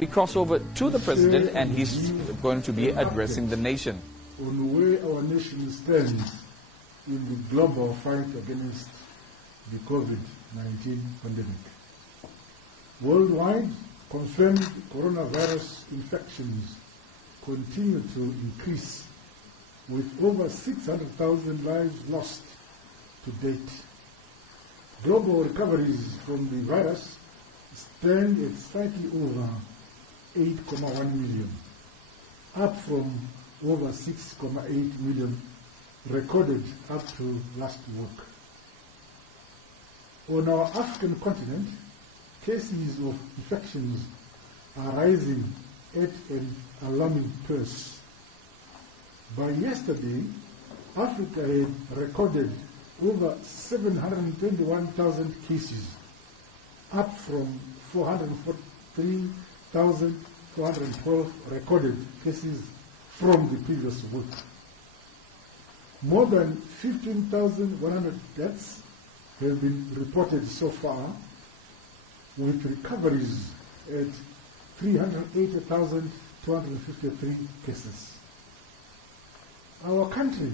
We cross over to the president, and he's going to be addressing the nation. On where our nation stands in the global fight against the COVID-19 pandemic. Worldwide, confirmed coronavirus infections continue to increase, with over 600,000 lives lost to date. Global recoveries from the virus stand at slightly over 8.1 million, up from over 6.8 million recorded up to last week. On our African continent, cases of infections are rising at an alarming pace. By yesterday, Africa had recorded over 721,000 cases, up from 443,412 recorded cases from the previous week. More than 15,100 deaths have been reported so far, with recoveries at 380,253 cases. Our country,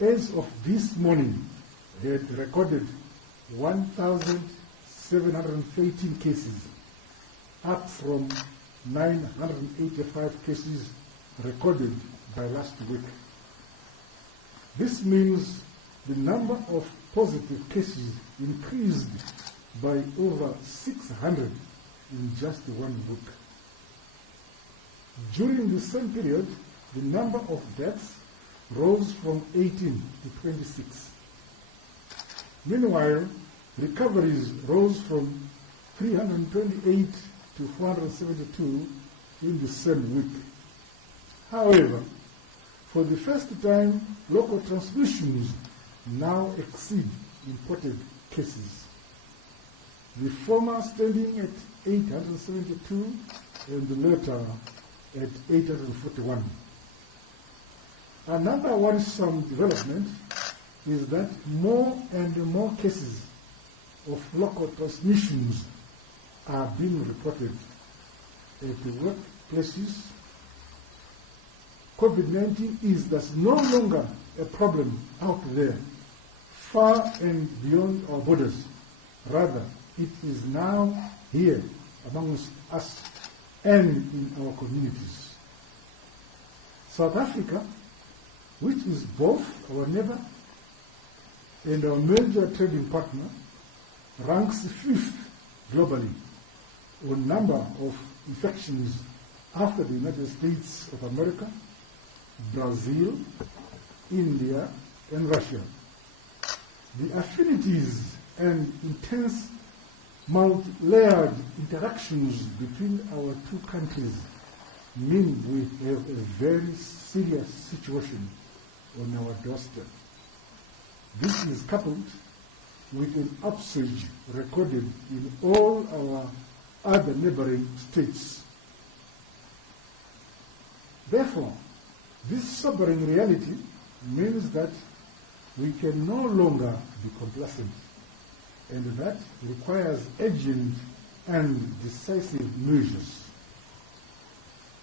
as of this morning, had recorded 1,713 cases, up from 985 cases recorded by last week. This means the number of positive cases increased by over 600 in just 1 week. During the same period, the number of deaths rose from 18 to 26. Meanwhile, recoveries rose from 328 to 472 in the same week. However, for the first time, local transmissions now exceed imported cases, the former standing at 872 and the latter at 841. Another worrisome development is that more and more cases of local transmissions are being reported at the workplaces. COVID-19 is thus no longer a problem out there, far and beyond our borders. Rather, it is now here amongst us and in our communities. South Africa, which is both our neighbor and our major trading partner, ranks 5th globally on number of infections after the United States of America, Brazil, India, and Russia. The affinities and intense multi-layered interactions between our two countries mean we have a very serious situation on our doorstep. This is coupled with an upsurge recorded in all our other neighboring states. Therefore, this sobering reality means that we can no longer be complacent, and that requires urgent and decisive measures.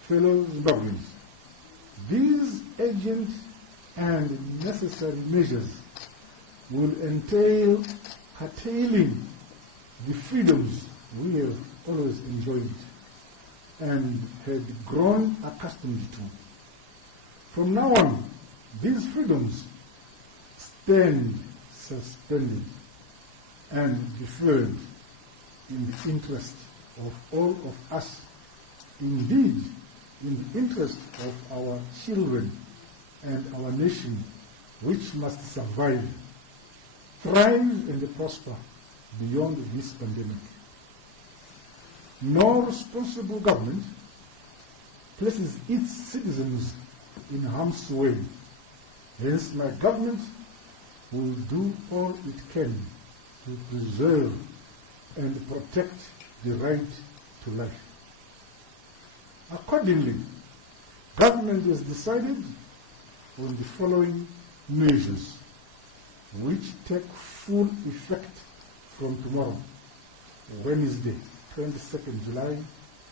Fellow Zimbabweans, these urgent and necessary measures will entail curtailing the freedoms we have always enjoyed and had grown accustomed to. From now on, these freedoms stand suspended and deferred in the interest of all of us, indeed in the interest of our children and our nation, which must survive, thrive, and prosper beyond this pandemic. No responsible government places its citizens in harm's way. Hence, my government will do all it can to preserve and protect the right to life. Accordingly, government has decided on the following measures, which take full effect from tomorrow, Wednesday, 22nd July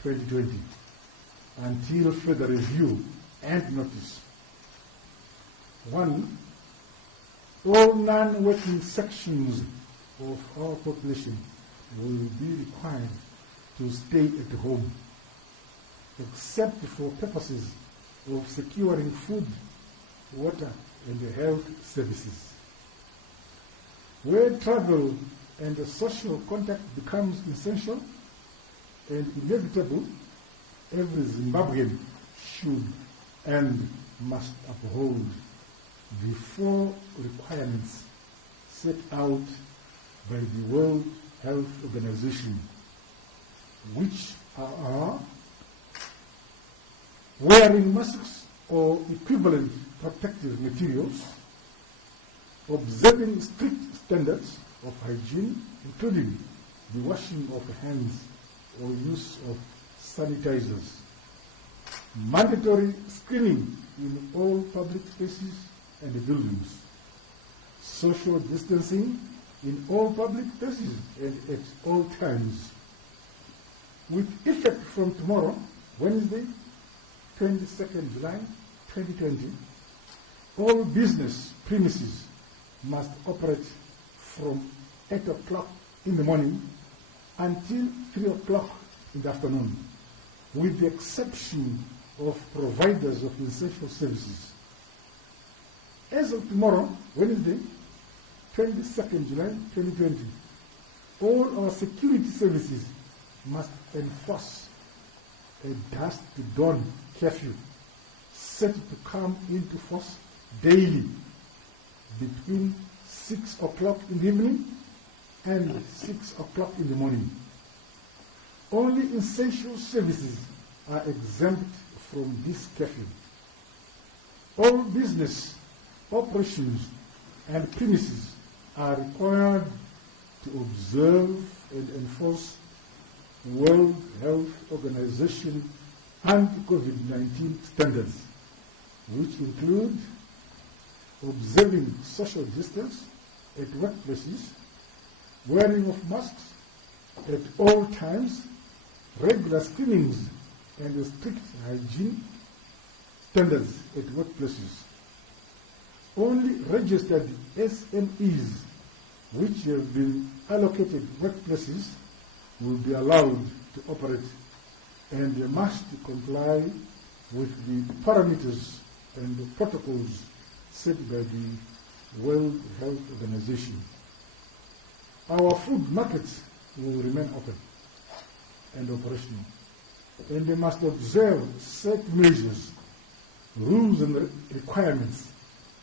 2020 until further review and notice. 1. All non-working sections of our population will be required to stay at home, except for purposes of securing food, water, and health services. Where travel and social contact becomes essential and inevitable, every Zimbabwean should and must uphold the 4 requirements set out by the World Health Organization, which are wearing masks or equivalent protective materials, observing strict standards of hygiene, including the washing of hands or use of sanitizers, mandatory screening in all public spaces and buildings, social distancing in all public places and at all times. With effect from tomorrow, Wednesday, 22nd July 2020, all business premises must operate from 8 o'clock in the morning until 3 o'clock in the afternoon, with the exception of providers of essential services. As of tomorrow, Wednesday, 22nd July 2020, all our security services must enforce a dusk to dawn curfew set to come into force daily between 6 o'clock in the evening and 6 o'clock in the morning. Only essential services are exempt from this curfew. All business operations and premises are required to observe and enforce World Health Organization anti-COVID-19 standards, which include observing social distance at workplaces, wearing of masks at all times, regular screenings, and strict hygiene standards at workplaces. Only registered SMEs which have been allocated workplaces will be allowed to operate, and they must comply with the parameters and the protocols set by the World Health Organization. Our food markets will remain open and operational, and they must observe set measures, rules, and requirements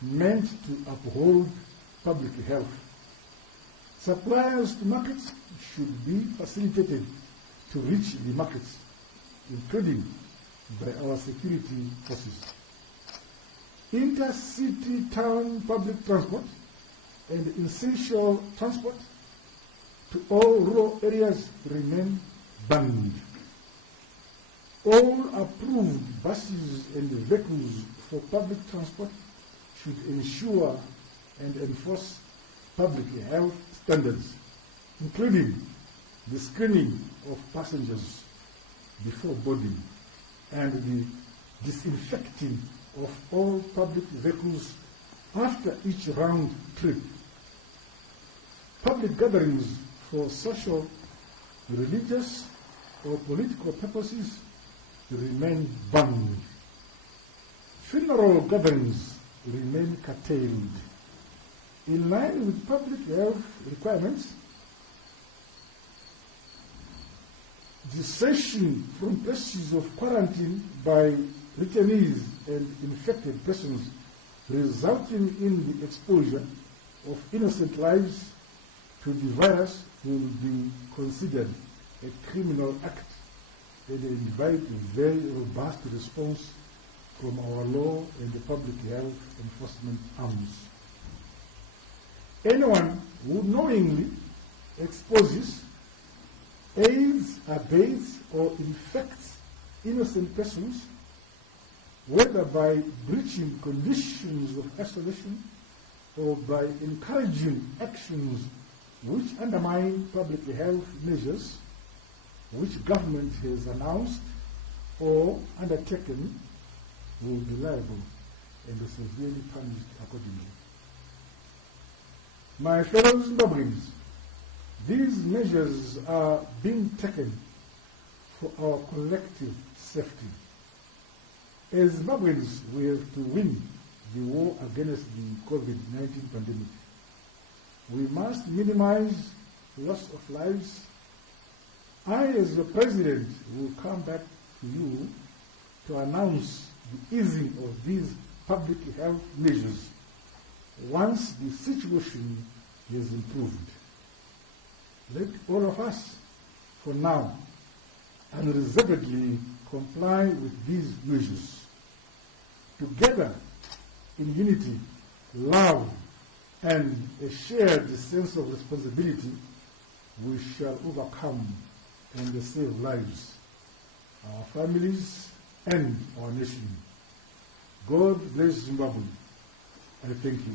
meant to uphold public health. Suppliers to markets should be facilitated to reach the markets, including by our security forces. Intercity town public transport and essential transport to all rural areas remain banned. All approved buses and vehicles for public transport should ensure and enforce public health standards, including the screening of passengers before boarding and the disinfecting of all public vehicles after each round trip. Public gatherings for social, religious, or political purposes remain banned. Funeral gatherings remain curtailed. In line with public health requirements, cessation from places of quarantine by returnees and infected persons resulting in the exposure of innocent lives to the virus will be considered a criminal act and invite a very robust response from our law and the public health enforcement arms. Anyone who knowingly exposes, aids, abates, or infects innocent persons, whether by breaching conditions of isolation or by encouraging actions which undermine public health measures, which government has announced or undertaken will be liable and be severely punished accordingly. My fellow Zimbabweans, these measures are being taken for our collective safety. As Zimbabweans, we have to win the war against the COVID-19 pandemic. We must minimize loss of lives. I, as the President, will come back to you to announce the easing of these public health measures once the situation is improved. Let all of us, for now, unreservedly comply with these measures. Together, in unity, love, and a shared sense of responsibility, we shall overcome and save lives, our families, and our nation. God bless Zimbabwe. I thank you.